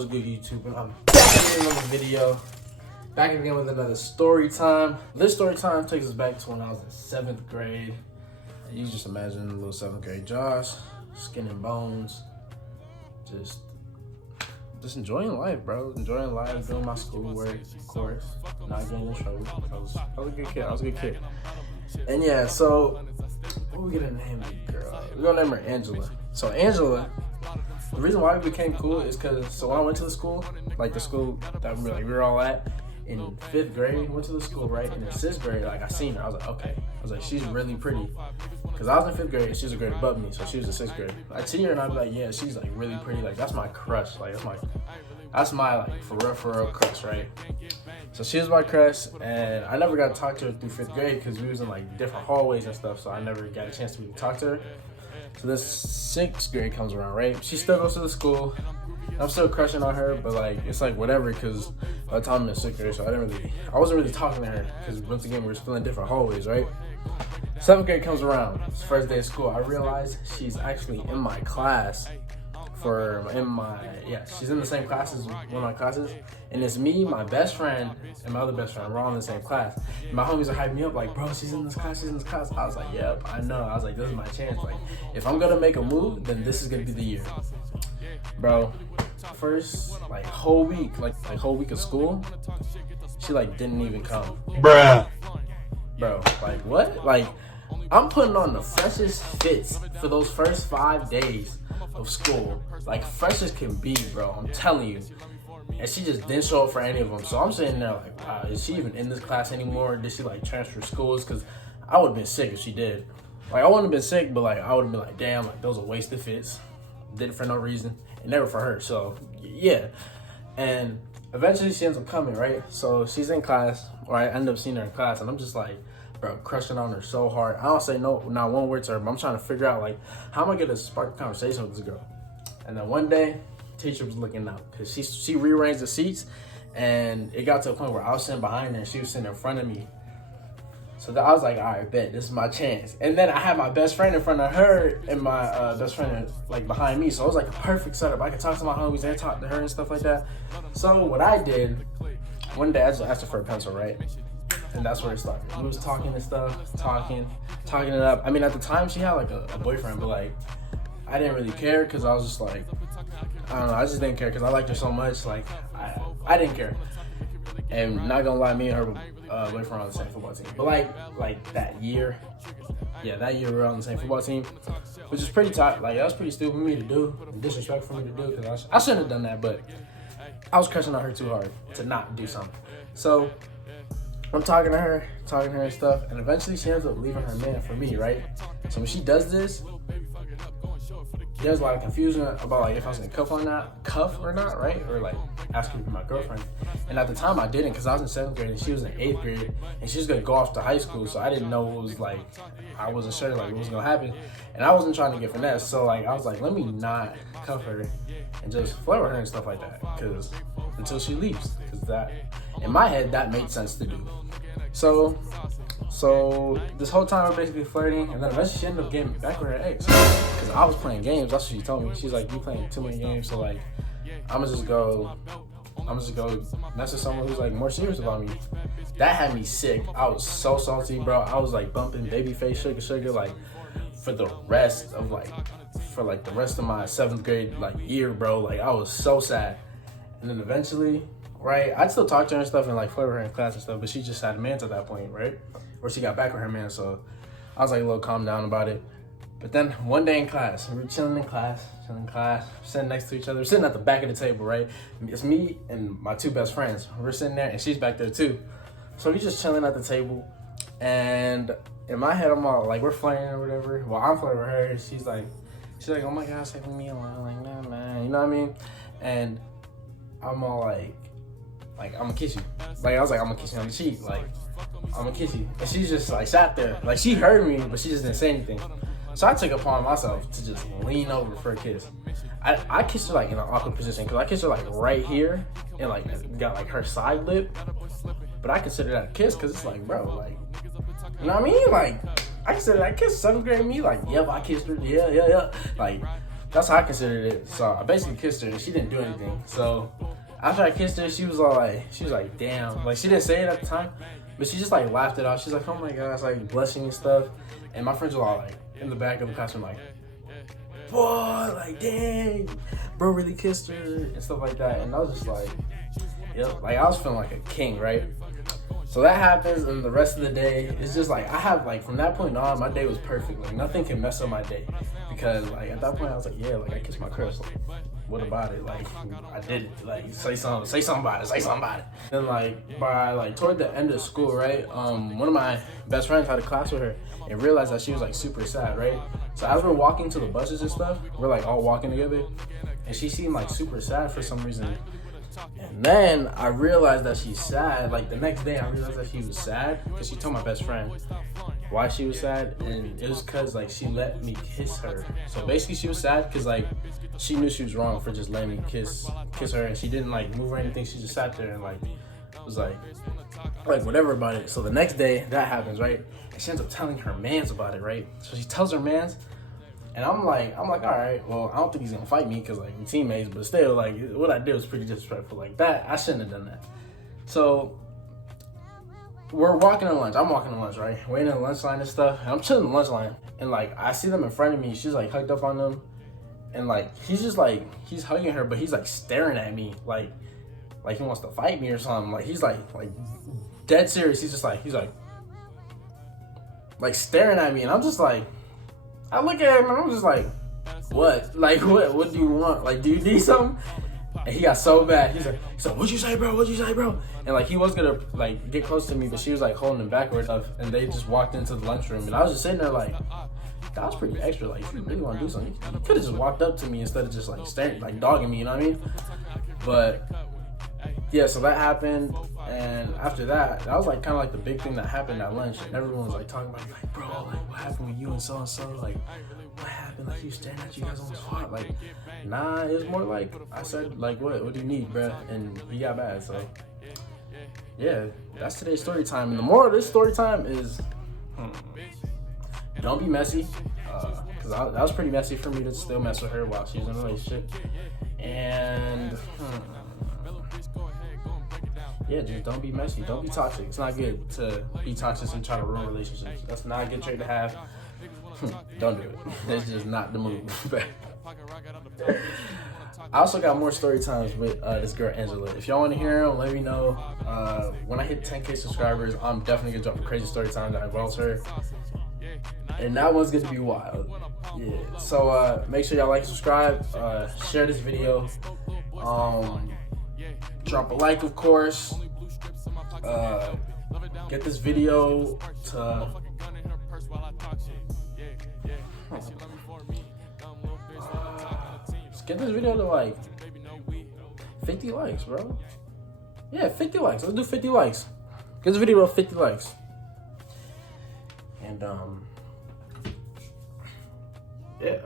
What's good, YouTube? And I'm back with another video. Back again with another story time. This story time takes us back to when I was in 7th grade. And you just imagine a little 7th grade Josh, skin and bones, just enjoying life, bro. Enjoying life, doing my schoolwork, of course, not getting in trouble. I was a good kid. I was a good kid. And yeah, so what we gonna name the girl? We're gonna name her Angela. So Angela, the reason why we became cool is because when I went to the school, like the school that we were all at in 5th grade, went to the school, right? And in 6th grade, like I seen her, I was like, okay. I was like, she's really pretty. Because I was in 5th grade and she was a grade above me, so she was in 6th grade. I'd see her and I'd be like, yeah, she's like really pretty. Like that's my crush. Like that's my like for real crush, right? So she was my crush, and I never got to talk to her through 5th grade because we was in like different hallways and stuff, so I never got a chance to really talk to her. So this 6th grade comes around, right? She still goes to the school. I'm still crushing on her, but like it's like whatever, because by the time I'm in 6th grade, so I wasn't really talking to her because once again we were still in different hallways, right? 7th grade comes around. It's the first day of school. I realize she's actually in my class. She's in the same class as one of my classes, and it's me, my best friend, and my other best friend. We're all in the same class. And my homies are hyping me up like, bro, she's in this class, she's in this class. I was like, yep, I know. I was like, this is my chance. Like, if I'm gonna make a move, then this is gonna be the year, bro. First whole week of school, she like didn't even come, bro. Like what? Like I'm putting on the freshest fits for those first 5 days of school, like fresh as can be, bro. I'm telling you. And she just didn't show up for any of them. So I'm sitting there like, wow, is she even in this class anymore? Did she like transfer schools? Because I would have been sick if she did. Like I wouldn't have been sick, but like I would have been like, damn, like those are wasted fits. Did it for no reason, and never for her. So yeah. And eventually she ends up coming, right? So she's in class, or I end up seeing her in class, and I'm just like, bro, crushing on her so hard. I don't say no, not one word to her, but I'm trying to figure out like how am I gonna spark a conversation with this girl. And then one day, teacher was looking out because she rearranged the seats, and it got to a point where I was sitting behind her and she was sitting in front of me. So I was like, all right, bet, this is my chance. And then I had my best friend in front of her and my best friend like behind me. So it was like a perfect setup. I could talk to my homies and talk to her and stuff like that. So what I did, one day I just asked her for a pencil, right? And that's where it started. We was talking and stuff, talking it up. I mean, at the time she had like a boyfriend, but like I didn't really care because I was just like, I don't know, I just didn't care because I liked her so much. Like I didn't care. And not gonna lie, me and her boyfriend were on the same football team. But like that year, we were on the same football team, which is pretty tight. Like that was pretty stupid for me to do, disrespectful for me to do, because I shouldn't have done that. But I was crushing on her too hard to not do something. So I'm talking to her and stuff, and eventually she ends up leaving her man for me, right? So when she does this, there's a lot of confusion about like if I was gonna cuff or not, right? Or like ask her to be my girlfriend. And at the time I didn't, because I was in 7th grade and she was in 8th grade, and she was gonna go off to high school, so I didn't know what was like, I wasn't sure like what was gonna happen, and I wasn't trying to get finesse. So like I was like, let me not cuff her and just flirt with her and stuff like that, because until she leaves, because that in my head that made sense to do. So this whole time we're basically flirting, and then eventually she ended up getting back with her ex because I was playing games. That's what she told me. She's like, you playing too many games, so like I'm gonna just go mess with someone who's like more serious about me. That had me sick. I was so salty, bro. I was like bumping Babyface Sugar like for the rest of my 7th grade like year, bro. Like I was so sad. And then eventually, right, I'd still talk to her and stuff and like flirt with her in class and stuff, but she just had a man at that point, right? Or she got back with her man, so I was like a little calmed down about it. But then one day in class, we were chilling in class, sitting next to each other, sitting at the back of the table, right? It's me and my 2 best friends. We're sitting there and she's back there too. So we just chilling at the table, and in my head I'm all like, we're flirting or whatever. Well, I'm flirting with her. She's like, oh my gosh, take me along, like nah, you know what I mean? And I'm all like I'm gonna kiss you. Like I was like, I'm gonna kiss you on the cheek, like I'm gonna kiss you. And she's just like sat there, like she heard me, but she just didn't say anything. So I took it upon myself to just lean over for a kiss. I kissed her like in an awkward position, because I kissed her like right here and like got like her side lip. But I consider that a kiss because it's like, bro, like, you know what I mean? Like I consider that kiss. 7th grade me, like, yep, I kissed her, yeah. Like That's how I considered it. So I basically kissed her and she didn't do anything. So after I kissed her, she was like, damn. Like, she didn't say it at the time, but she just like laughed it off. She's like, oh my gosh, like blushing and stuff. And my friends were all like in the back of the classroom like, boy, like dang, bro really kissed her and stuff like that. And I was just like, yep, like I was feeling like a king, right? So that happens, and the rest of the day, it's just like, I have, like, from that point on, my day was perfect. Like, nothing can mess up my day. Because, like, at that point, I was like, yeah, like, I kissed my crush. Like, what about it? Like, I did it. Like, say something about it. Then, like, by, like, toward the end of school, right, one of my best friends had a class with her and realized that she was, like, super sad, right? So as we're walking to the buses and stuff, we're, like, all walking together, and she seemed, like, super sad for some reason. And then I realized that she's sad. Like the next day I realized that she was sad because she told my best friend why she was sad, and it was because like she let me kiss her. So basically she was sad because like she knew she was wrong for just letting me kiss her, and she didn't like move or anything. She just sat there and like was like whatever about it. So the next day that happens, right? And she ends up telling her mans about it, right? So she tells her mans. And I'm like, all right, well, I don't think he's gonna fight me because like we're teammates, but still, like what I did was pretty disrespectful. Like that, I shouldn't have done that. So we're walking to lunch. I'm walking to lunch, right? Waiting in the lunch line and stuff. And I'm chilling in the lunch line, and like I see them in front of me. She's like hugged up on them, and like he's just like he's hugging her, but he's like staring at me, like he wants to fight me or something. Like he's like dead serious. He's like staring at me, and I'm just like. I look at him and I'm just like, what? Like, what do you want? Like, do you need something? And he got so bad. He's like, what'd you say, bro? And like, he was gonna like get close to me, but she was like holding him backward stuff. And they just walked into the lunchroom, and I was just sitting there like, that was pretty extra. Like, if you really want to do something, you could have just walked up to me instead of just like staring, like dogging me. You know what I mean? But yeah, so that happened, and after that was like kind of like the big thing that happened at lunch, and everyone was like talking about it, like, bro, like what happened with you and so, like what happened, like you staring at you guys almost fought, like nah, it was more like I said like what do you need, bruh, and he got mad. So yeah, that's today's story time, and the moral of this story time is don't be messy, because that was pretty messy for me to still mess with her while she's in a relationship, and yeah, just don't be messy. Don't be toxic. It's not good to be toxic and try to ruin relationships. That's not a good trait to have. Don't do it. That's just not the move. I also got more story times with this girl, Angela. If y'all want to hear them, let me know. When I hit 10K subscribers, I'm definitely going to drop a crazy story time that involves her. And that one's going to be wild. Yeah. So make sure y'all like, subscribe, share this video. Drop a like, of course. Get this video to get this video to like 50 likes, bro. Yeah, 50 likes. Let's do 50 likes. Get this video to 50 likes. And yeah.